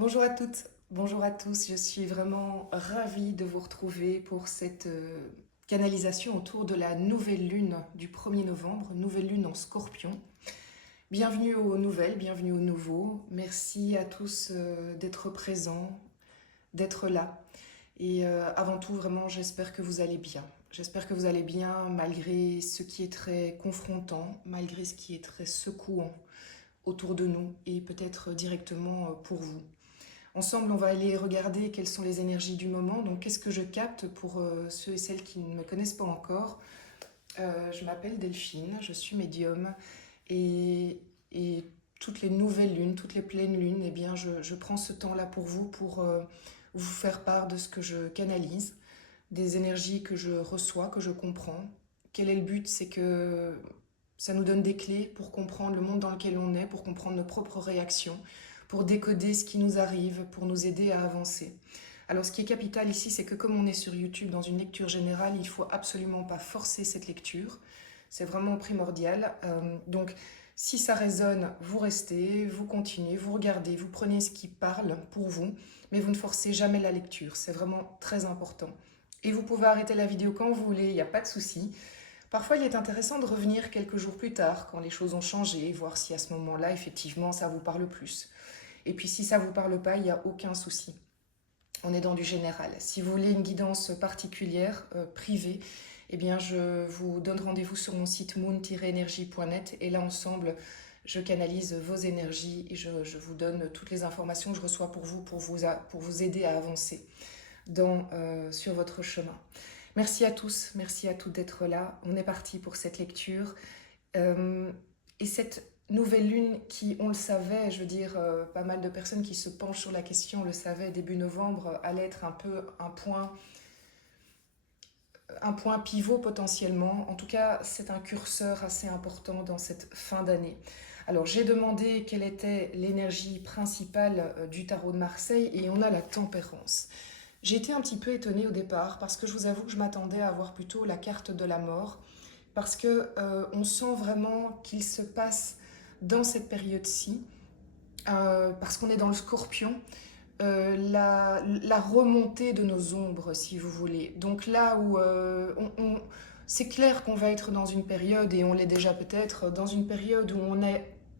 Bonjour à toutes, bonjour à tous. Je suis vraiment ravie de vous retrouver pour cette canalisation autour de la nouvelle lune du 1er novembre, nouvelle lune en Scorpion. Bienvenue aux nouvelles, bienvenue aux nouveaux. Merci à tous d'être présents, d'être là. Et avant tout, vraiment, j'espère que vous allez bien. J'espère que vous allez bien malgré ce qui est très confrontant, malgré ce qui est très secouant autour de nous et peut-être directement pour vous. Ensemble, on va aller regarder quelles sont les énergies du moment. Donc, qu'est-ce que je capte pour ceux et celles qui ne me connaissent pas encore? Je m'appelle Delphine, je suis médium et toutes les nouvelles lunes, toutes les pleines lunes, eh bien, je prends ce temps-là pour vous, pour vous faire part de ce que je canalise, des énergies que je reçois, que je comprends. Quel est le but? C'est que ça nous donne des clés pour comprendre le monde dans lequel on est, pour comprendre nos propres réactions, pour décoder ce qui nous arrive, pour nous aider à avancer. Alors ce qui est capital ici, c'est que comme on est sur YouTube dans une lecture générale, il ne faut absolument pas forcer cette lecture. C'est vraiment primordial. Donc si ça résonne, vous restez, vous continuez, vous regardez, vous prenez ce qui parle pour vous, mais vous ne forcez jamais la lecture. C'est vraiment très important. Et vous pouvez arrêter la vidéo quand vous voulez, il n'y a pas de souci. Parfois, il est intéressant de revenir quelques jours plus tard, quand les choses ont changé, voir si à ce moment-là, effectivement, ça vous parle plus. Et puis, si ça ne vous parle pas, il n'y a aucun souci. On est dans du général. Si vous voulez une guidance particulière, privée, eh bien, je vous donne rendez-vous sur mon site moon-energie.net et là, ensemble, je canalise vos énergies et je vous donne toutes les informations que je reçois pour vous aider à avancer sur votre chemin. Merci à tous, merci à toutes d'être là. On est parti pour cette lecture. Et cette nouvelle lune qui, on le savait, je veux dire, pas mal de personnes qui se penchent sur la question le savaient, début novembre, allait être un peu un point pivot potentiellement. En tout cas, c'est un curseur assez important dans cette fin d'année. Alors, j'ai demandé quelle était l'énergie principale du tarot de Marseille et on a la tempérance. J'ai été un petit peu étonnée au départ parce que je vous avoue que je m'attendais à avoir plutôt la carte de la mort parce que on sent vraiment qu'il se passe dans cette période-ci, parce qu'on est dans le scorpion, la remontée de nos ombres, si vous voulez. Donc là où c'est clair qu'on va être dans une période, et on l'est déjà peut-être, dans une période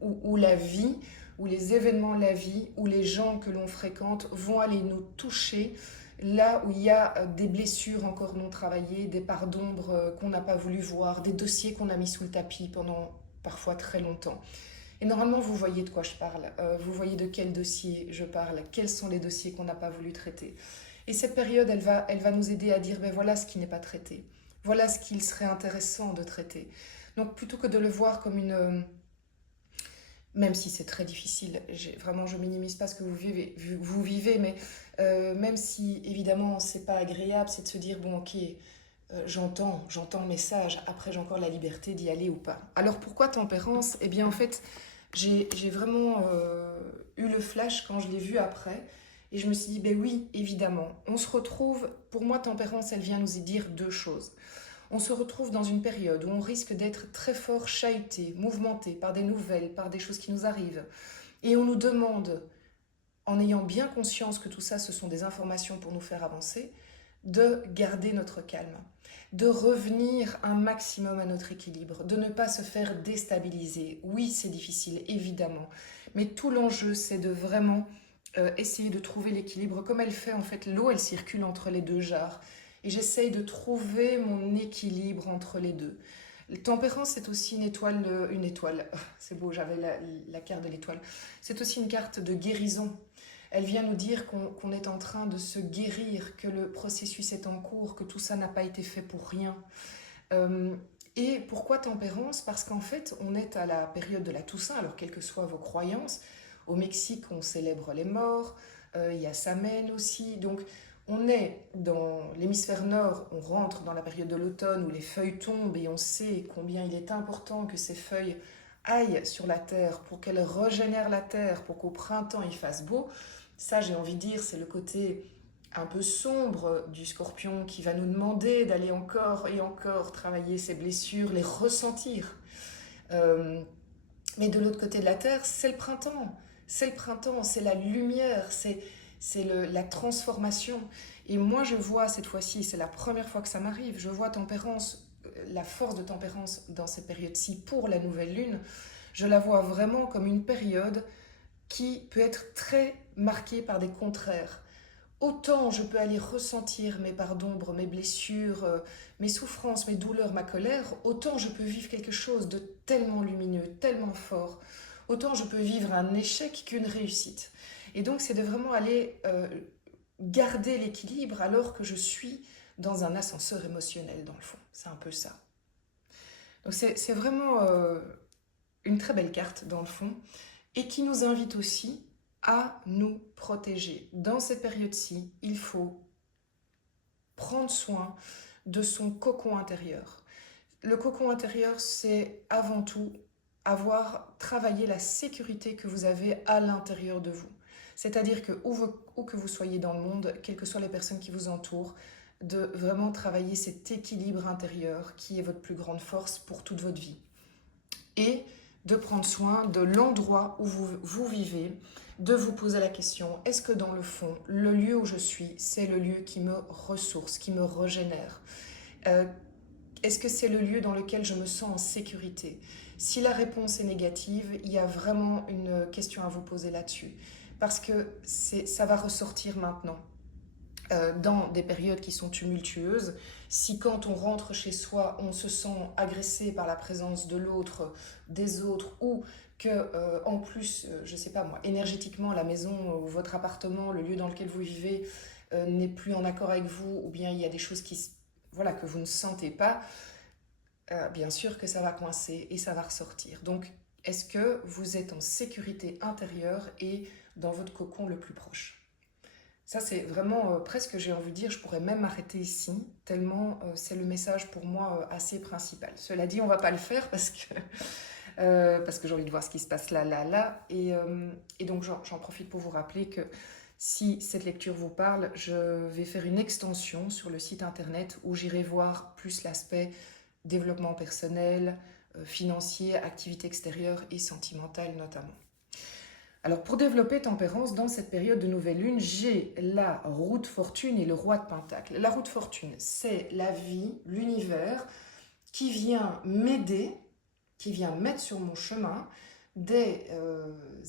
où la vie, où les événements de la vie, où les gens que l'on fréquente vont aller nous toucher, là où il y a des blessures encore non travaillées, des parts d'ombre qu'on n'a pas voulu voir, des dossiers qu'on a mis sous le tapis pendant parfois très longtemps. Et normalement, vous voyez de quoi je parle, vous voyez de quel dossier je parle, quels sont les dossiers qu'on n'a pas voulu traiter. Et cette période, elle va nous aider à dire, ben voilà ce qui n'est pas traité, voilà ce qu'il serait intéressant de traiter. Donc plutôt que de le voir comme une... même si c'est très difficile, vraiment je minimise pas ce que vous vivez, mais même si évidemment c'est pas agréable, c'est de se dire, bon ok, j'entends le message, après j'ai encore la liberté d'y aller ou pas. Alors pourquoi tempérance? Eh bien en fait, j'ai vraiment eu le flash quand je l'ai vu après. Et je me suis dit, ben oui, évidemment. On se retrouve, pour moi, tempérance, elle vient nous y dire deux choses. On se retrouve dans une période où on risque d'être très fort chahuté, mouvementé par des nouvelles, par des choses qui nous arrivent. Et on nous demande, en ayant bien conscience que tout ça, ce sont des informations pour nous faire avancer, de garder notre calme, de revenir un maximum à notre équilibre, de ne pas se faire déstabiliser. Oui, c'est difficile, évidemment, mais tout l'enjeu, c'est de vraiment essayer de trouver l'équilibre. Comme elle fait, en fait, l'eau, elle circule entre les deux jarres. Et j'essaye de trouver mon équilibre entre les deux. Le tempérance, c'est aussi une étoile, c'est beau, j'avais la carte de l'étoile. C'est aussi une carte de guérison. Elle vient nous dire qu'on est en train de se guérir, que le processus est en cours, que tout ça n'a pas été fait pour rien. Et pourquoi tempérance? Parce qu'en fait, on est à la période de la Toussaint, alors quelles que soient vos croyances. Au Mexique, on célèbre les morts, il y a Samhain aussi. Donc, on est dans l'hémisphère nord, on rentre dans la période de l'automne où les feuilles tombent et on sait combien il est important que ces feuilles aillent sur la terre pour qu'elles régénèrent la terre, pour qu'au printemps il fasse beau. Ça, j'ai envie de dire, c'est le côté un peu sombre du scorpion qui va nous demander d'aller encore et encore travailler ces blessures, les ressentir. Mais de l'autre côté de la terre, c'est le printemps. c'est le printemps, c'est la lumière, la transformation. Et moi, je vois cette fois-ci, c'est la première fois que ça m'arrive, je vois tempérance, la force de tempérance dans cette période-ci pour la nouvelle lune, je la vois vraiment comme une période qui peut être très marquée par des contraires. Autant je peux aller ressentir mes parts d'ombre, mes blessures, mes souffrances, mes douleurs, ma colère, autant je peux vivre quelque chose de tellement lumineux, tellement fort. Autant je peux vivre un échec qu'une réussite. Et donc c'est de vraiment aller garder l'équilibre alors que je suis dans un ascenseur émotionnel dans le fond. C'est un peu ça. Donc c'est vraiment une très belle carte dans le fond et qui nous invite aussi à nous protéger. Dans cette période-ci, il faut prendre soin de son cocon intérieur. Le cocon intérieur, c'est avant tout avoir travaillé la sécurité que vous avez à l'intérieur de vous. C'est-à-dire que où que vous soyez dans le monde, quelles que soient les personnes qui vous entourent, de vraiment travailler cet équilibre intérieur qui est votre plus grande force pour toute votre vie. Et de prendre soin de l'endroit où vous vivez, de vous poser la question, est-ce que dans le fond, le lieu où je suis, c'est le lieu qui me ressource, qui me régénère Est-ce que c'est le lieu dans lequel je me sens en sécurité? Si la réponse est négative, il y a vraiment une question à vous poser là-dessus. Parce que ça va ressortir maintenant. Dans des périodes qui sont tumultueuses, si quand on rentre chez soi, on se sent agressé par la présence de l'autre, des autres, ou que en plus, je sais pas moi, énergétiquement, la maison ou votre appartement, le lieu dans lequel vous vivez, n'est plus en accord avec vous, ou bien il y a des choses voilà, que vous ne sentez pas, bien sûr que ça va coincer et ça va ressortir. Donc, est-ce que vous êtes en sécurité intérieure et dans votre cocon le plus proche? Ça, c'est vraiment presque, j'ai envie de dire, je pourrais même m'arrêter ici, tellement c'est le message pour moi assez principal. Cela dit, on va pas le faire parce que j'ai envie de voir ce qui se passe là. Et donc, j'en profite pour vous rappeler que si cette lecture vous parle, je vais faire une extension sur le site internet où j'irai voir plus l'aspect développement personnel, financier, activité extérieure et sentimentale notamment. Alors pour développer tempérance dans cette période de nouvelle lune, j'ai la roue de fortune et le roi de pentacle. La roue de fortune, c'est la vie, l'univers qui vient m'aider, qui vient mettre sur mon chemin des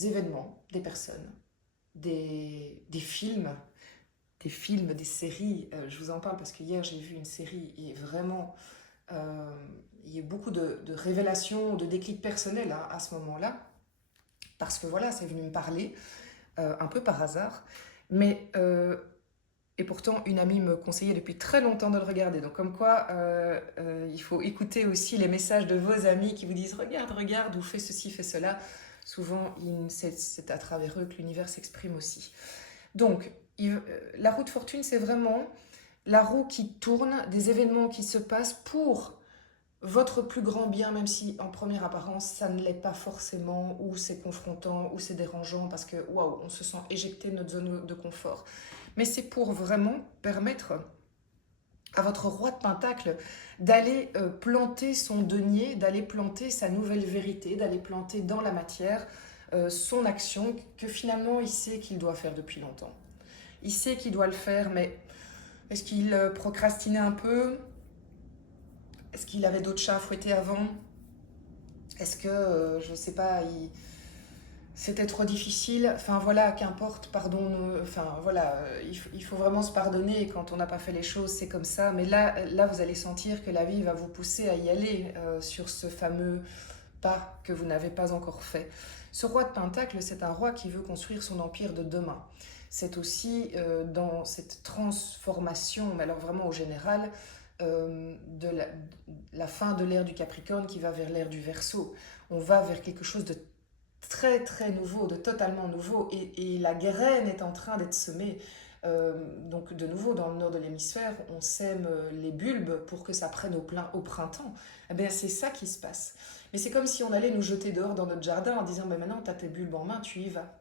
événements, des personnes, des films, des séries. Je vous en parle parce que hier j'ai vu une série et vraiment il y a beaucoup de révélations, de déclics personnels à ce moment-là. Parce que voilà, c'est venu me parler, un peu par hasard. Mais, et pourtant, une amie me conseillait depuis très longtemps de le regarder. Donc comme quoi, il faut écouter aussi les messages de vos amis qui vous disent regarde, ou fais ceci, fais cela. Souvent, c'est à travers eux que l'univers s'exprime aussi. Donc, la roue de fortune, c'est vraiment la roue qui tourne, des événements qui se passent pour votre plus grand bien, même si en première apparence ça ne l'est pas forcément, ou c'est confrontant, ou c'est dérangeant parce que waouh, on se sent éjecté de notre zone de confort. Mais c'est pour vraiment permettre à votre roi de pentacle d'aller planter son denier, d'aller planter sa nouvelle vérité, d'aller planter dans la matière son action que finalement il sait qu'il doit faire depuis longtemps. Il sait qu'il doit le faire, mais est-ce qu'il procrastinait un peu? Est-ce qu'il avait d'autres chats à fouetter avant? Est-ce que, je ne sais pas, c'était trop difficile? Enfin voilà, qu'importe, pardon. Enfin voilà, il faut vraiment se pardonner et quand on n'a pas fait les choses, c'est comme ça. Mais là, vous allez sentir que la vie va vous pousser à y aller sur ce fameux pas que vous n'avez pas encore fait. Ce roi de Pentacle, c'est un roi qui veut construire son empire de demain. C'est aussi dans cette transformation, mais alors vraiment au général, de la fin de l'ère du Capricorne qui va vers l'ère du Verseau. On va vers quelque chose de très très nouveau, de totalement nouveau, et la graine est en train d'être semée. Donc de nouveau dans le nord de l'hémisphère, on sème les bulbes pour que ça prenne au printemps. Eh bien c'est ça qui se passe. Mais c'est comme si on allait nous jeter dehors dans notre jardin en disant mais maintenant tu as tes bulbes en main, tu y vas.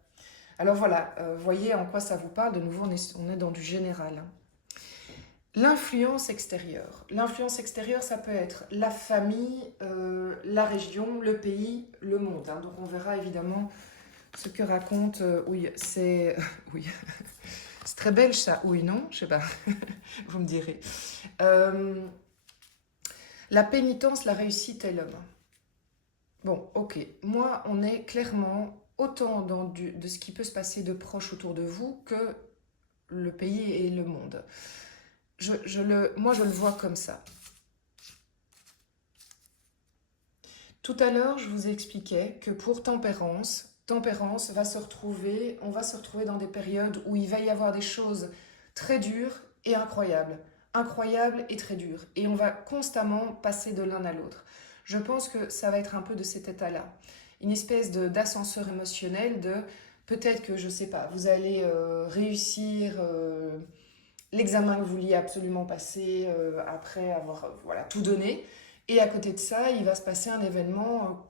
Alors voilà, voyez en quoi ça vous parle. De nouveau on est dans du général. L'influence extérieure. L'influence extérieure, ça peut être la famille, la région, le pays, le monde. Donc on verra évidemment ce que raconte, oui, c'est... oui, c'est très belge ça, oui, non? Je sais pas, vous me direz. Euh, la pénitence, la réussite est l'homme. Bon, ok. Moi, on est clairement autant dans de ce qui peut se passer de proche autour de vous que le pays et le monde. Moi, je le vois comme ça. Tout à l'heure, je vous expliquais que pour Tempérance va se retrouver, on va se retrouver dans des périodes où il va y avoir des choses très dures et incroyables, incroyables et très dures. Et on va constamment passer de l'un à l'autre. Je pense que ça va être un peu de cet état-là. Une espèce d'ascenseur émotionnel de peut-être que, je sais pas, vous allez réussir l'examen que vous vouliez absolument passer après avoir voilà, tout donné. Et à côté de ça, il va se passer un événement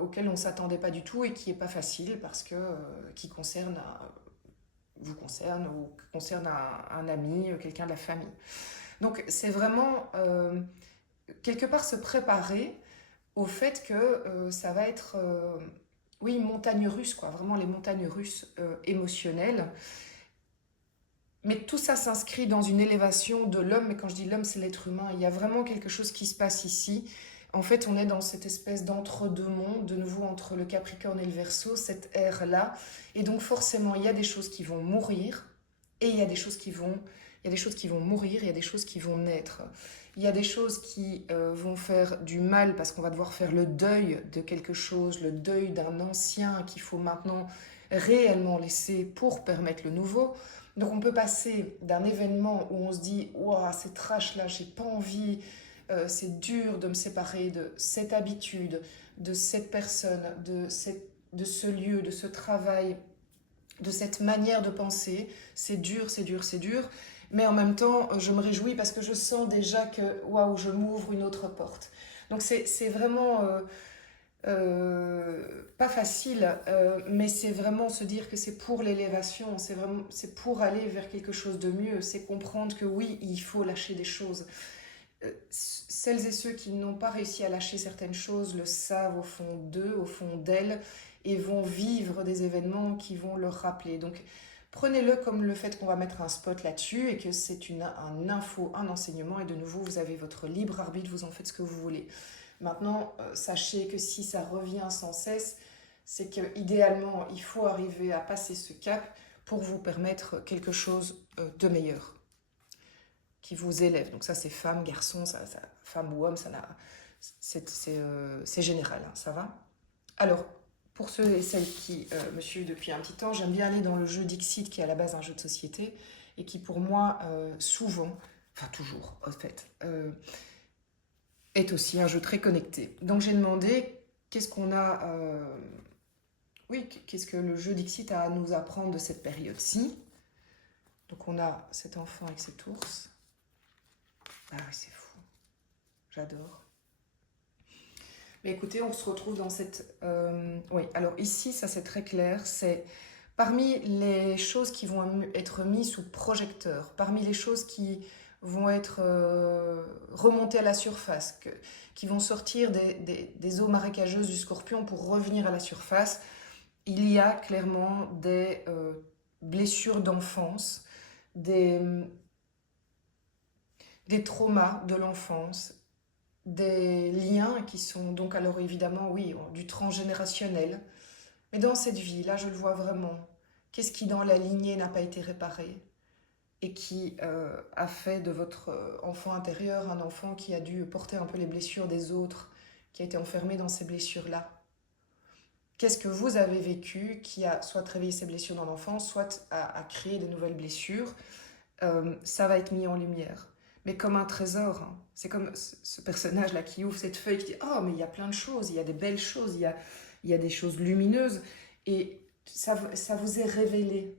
auquel on ne s'attendait pas du tout et qui n'est pas facile parce que qui concerne vous concerne ou concerne un ami, quelqu'un de la famille. Donc c'est vraiment quelque part se préparer au fait que ça va être oui, montagne russe, quoi, vraiment les montagnes russes émotionnelles. Mais tout ça s'inscrit dans une élévation de l'homme, mais quand je dis l'homme, c'est l'être humain. Il y a vraiment quelque chose qui se passe ici. En fait, on est dans cette espèce d'entre-deux mondes, de nouveau entre le Capricorne et le Verseau, cette ère-là. Et donc forcément, il y a des choses qui vont mourir, et il y a des choses qui vont mourir, et il y a des choses qui vont naître. Il y a des choses qui vont faire du mal parce qu'on va devoir faire le deuil de quelque chose, le deuil d'un ancien qu'il faut maintenant réellement laisser pour permettre le nouveau. Donc on peut passer d'un événement où on se dit ouah, c'est trash là, j'ai pas envie, c'est dur de me séparer de cette habitude, de cette personne, de ce lieu, de ce travail, de cette manière de penser. C'est dur, c'est dur, c'est dur. Mais en même temps, je me réjouis parce que je sens déjà que waouh, je m'ouvre une autre porte. Donc c'est vraiment pas facile, mais c'est vraiment se dire que c'est pour l'élévation, c'est pour aller vers quelque chose de mieux, c'est comprendre que oui, il faut lâcher des choses. Celles et ceux qui n'ont pas réussi à lâcher certaines choses le savent au fond d'eux, au fond d'elles, et vont vivre des événements qui vont leur rappeler. Donc prenez-le comme le fait qu'on va mettre un spot là-dessus et que c'est un info, un enseignement, et de nouveau, vous avez votre libre arbitre, vous en faites ce que vous voulez. Maintenant, sachez que si ça revient sans cesse, c'est qu'idéalement, il faut arriver à passer ce cap pour vous permettre quelque chose de meilleur, qui vous élève. Donc ça, c'est femme, garçon, femme ou homme, c'est général, hein, ça va? Alors, pour ceux et celles qui me suivent depuis un petit temps, j'aime bien aller dans le jeu Dixit, qui est à la base un jeu de société, et qui pour moi, souvent, enfin toujours, en fait, est aussi un jeu très connecté. Donc j'ai demandé qu'est-ce qu'on a, oui, qu'est-ce que le jeu Dixit a à nous apprendre de cette période-ci. Donc on a cet enfant avec cet ours. Ah oui, c'est fou, j'adore. Mais écoutez, on se retrouve dans cette... oui, alors ici, ça c'est très clair, c'est parmi les choses qui vont être mises sous projecteur, parmi les choses qui vont être remontées à la surface, qui vont sortir des eaux marécageuses du Scorpion pour revenir à la surface, il y a clairement des blessures d'enfance, des, des traumas de l'enfance, des liens qui sont donc alors évidemment, oui, du transgénérationnel. Mais dans cette vie, là, je le vois vraiment. Qu'est-ce qui dans la lignée n'a pas été réparé et qui a fait de votre enfant intérieur un enfant qui a dû porter un peu les blessures des autres, qui a été enfermé dans ces blessures-là. Qu'est-ce que vous avez vécu qui a soit réveillé ces blessures dans l'enfance, soit a créé de nouvelles blessures? Ça va être mis en lumière. Mais comme un trésor, hein. C'est comme ce personnage-là qui ouvre cette feuille, qui dit «Oh, mais il y a plein de choses, il y a des belles choses, il y a des choses lumineuses. » Et ça vous est révélé.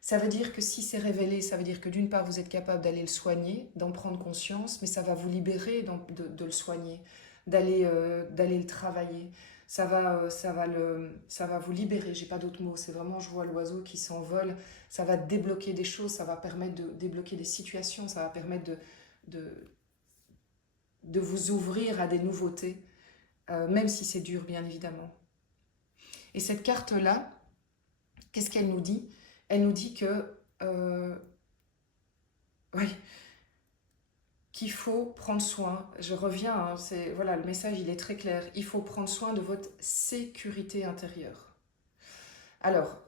Ça veut dire que si c'est révélé, ça veut dire que d'une part, vous êtes capable d'aller le soigner, d'en prendre conscience, mais ça va vous libérer de le soigner, d'aller le travailler. Ça va vous libérer, j'ai pas d'autres mots, c'est vraiment, je vois l'oiseau qui s'envole, ça va débloquer des choses, ça va permettre de débloquer des situations, ça va permettre de, de vous ouvrir à des nouveautés, même si c'est dur, bien évidemment. Et cette carte-là, Qu'est-ce qu'elle nous dit? Elle nous dit que, oui, qu'il faut prendre soin, je reviens, hein, voilà, le message il est très clair, il faut prendre soin de votre sécurité intérieure. Alors,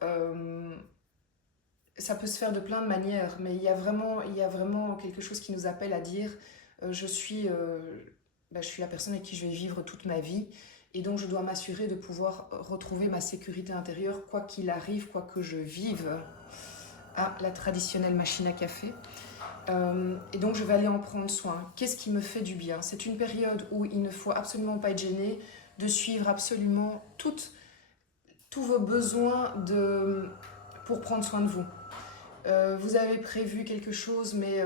ça peut se faire de plein de manières, mais il y a vraiment quelque chose qui nous appelle à dire, je suis la personne avec qui je vais vivre toute ma vie, et donc je dois m'assurer de pouvoir retrouver ma sécurité intérieure, quoi qu'il arrive, quoi que je vive. Ah, la traditionnelle machine à café. Et donc je vais aller en prendre soin. Qu'est-ce qui me fait du bien? C'est une période où il ne faut absolument pas être gêné de suivre absolument tous vos besoins pour prendre soin de vous. Vous avez prévu quelque chose, mais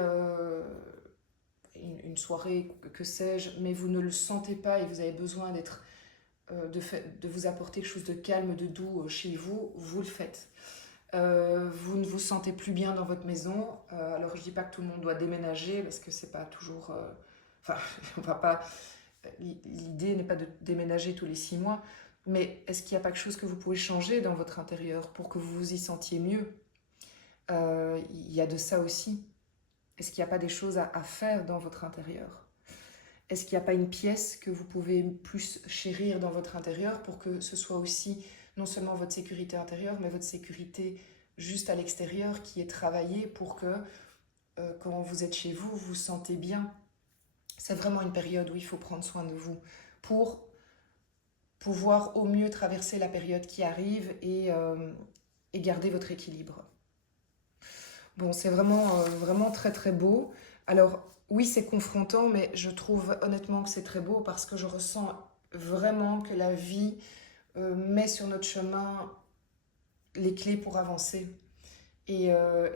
une soirée, que sais-je, mais vous ne le sentez pas et vous avez besoin de vous apporter quelque chose de calme, de doux chez vous, vous le faites. Vous ne vous sentez plus bien dans votre maison. Alors je ne dis pas que tout le monde doit déménager parce que c'est pas toujours. Enfin, on va pas. L'idée n'est pas de déménager tous les 6 mois, mais est-ce qu'il n'y a pas quelque chose que vous pouvez changer dans votre intérieur pour que vous vous y sentiez mieux? Il y a de ça aussi. Est-ce qu'il n'y a pas des choses à faire dans votre intérieur? Est-ce qu'il n'y a pas une pièce que vous pouvez plus chérir dans votre intérieur pour que ce soit aussi non seulement votre sécurité intérieure, mais votre sécurité juste à l'extérieur qui est travaillée pour que quand vous êtes chez vous, vous vous sentez bien? C'est vraiment une période où il faut prendre soin de vous pour pouvoir au mieux traverser la période qui arrive et garder votre équilibre. Bon, c'est vraiment très très beau. Alors, oui, c'est confrontant, mais je trouve honnêtement que c'est très beau parce que je ressens vraiment que la vie met sur notre chemin les clés pour avancer. Et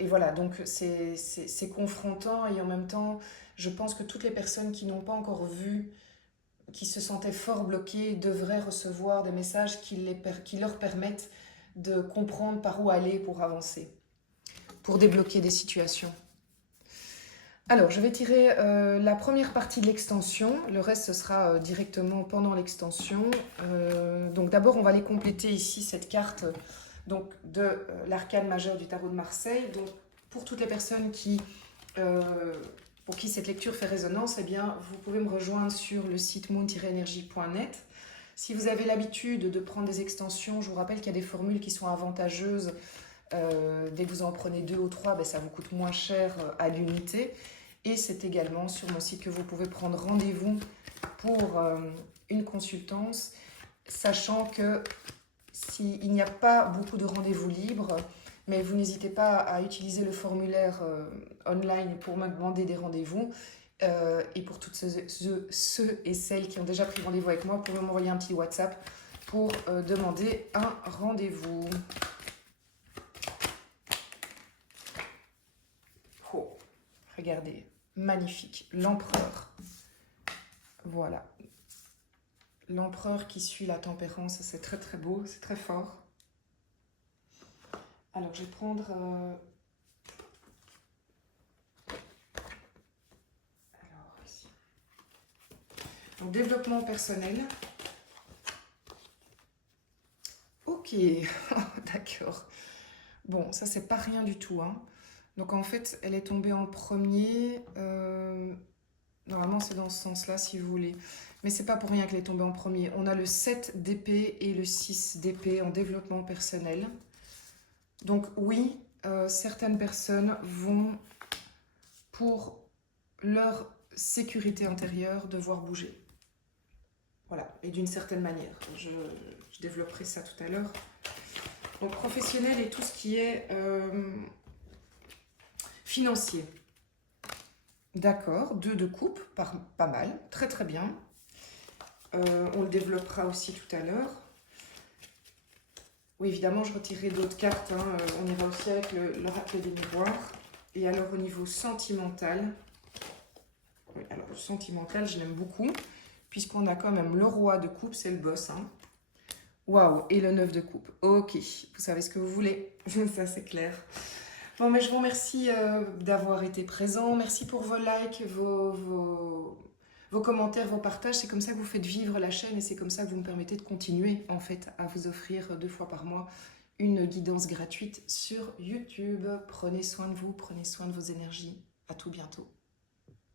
voilà, donc c'est confrontant et en même temps, je pense que toutes les personnes qui n'ont pas encore vu, qui se sentaient fort bloquées, devraient recevoir des messages qui leur permettent de comprendre par où aller pour avancer, pour débloquer des situations. Alors, je vais tirer la première partie de l'extension. Le reste, ce sera directement pendant l'extension. Donc d'abord, on va aller compléter ici cette carte donc, de l'arcane majeur du tarot de Marseille. Donc, pour toutes les personnes pour qui cette lecture fait résonance, eh bien, vous pouvez me rejoindre sur le site moon-energie.net. Si vous avez l'habitude de prendre des extensions, je vous rappelle qu'il y a des formules qui sont avantageuses. Dès que vous en prenez 2 ou 3, ben, ça vous coûte moins cher à l'unité. Et c'est également sur mon site que vous pouvez prendre rendez-vous pour une consultance, sachant que s'il n'y a pas beaucoup de rendez-vous libres, mais vous n'hésitez pas à utiliser le formulaire online pour me demander des rendez-vous. Et pour toutes ceux et celles qui ont déjà pris rendez-vous avec moi, vous pouvez m'envoyer un petit WhatsApp pour demander un rendez-vous. Oh, regardez, magnifique, l'empereur. Voilà. L'empereur qui suit la tempérance, c'est très très beau, c'est très fort. Alors je vais prendre... Alors ici. Donc développement personnel. Ok, d'accord. Bon, ça c'est pas rien du tout, hein. Donc en fait, elle est tombée en premier. Normalement, c'est dans ce sens-là, si vous voulez. Mais c'est pas pour rien qu'elle est tombée en premier. On a le 7 d'épée et le 6 d'épée en développement personnel. Donc oui, certaines personnes vont, pour leur sécurité intérieure, devoir bouger. Voilà, et d'une certaine manière. Je développerai ça tout à l'heure. Donc professionnel et tout ce qui est financier. D'accord, 2 de coupe, pas mal, très très bien. On le développera aussi tout à l'heure. Oui, évidemment, je retirerai d'autres cartes. Hein. On ira aussi avec l'oracle des miroirs. Et alors, au niveau sentimental, oui, alors le sentimental, je l'aime beaucoup, puisqu'on a quand même le roi de coupe, c'est le boss. Hein. Waouh, et le 9 de coupe. Ok, vous savez ce que vous voulez, ça c'est clair. Bon, mais je vous remercie d'avoir été présent. Merci pour vos likes, vos commentaires, vos partages. C'est comme ça que vous faites vivre la chaîne et c'est comme ça que vous me permettez de continuer en fait à vous offrir 2 fois par mois une guidance gratuite sur YouTube. Prenez soin de vous, prenez soin de vos énergies. À tout bientôt.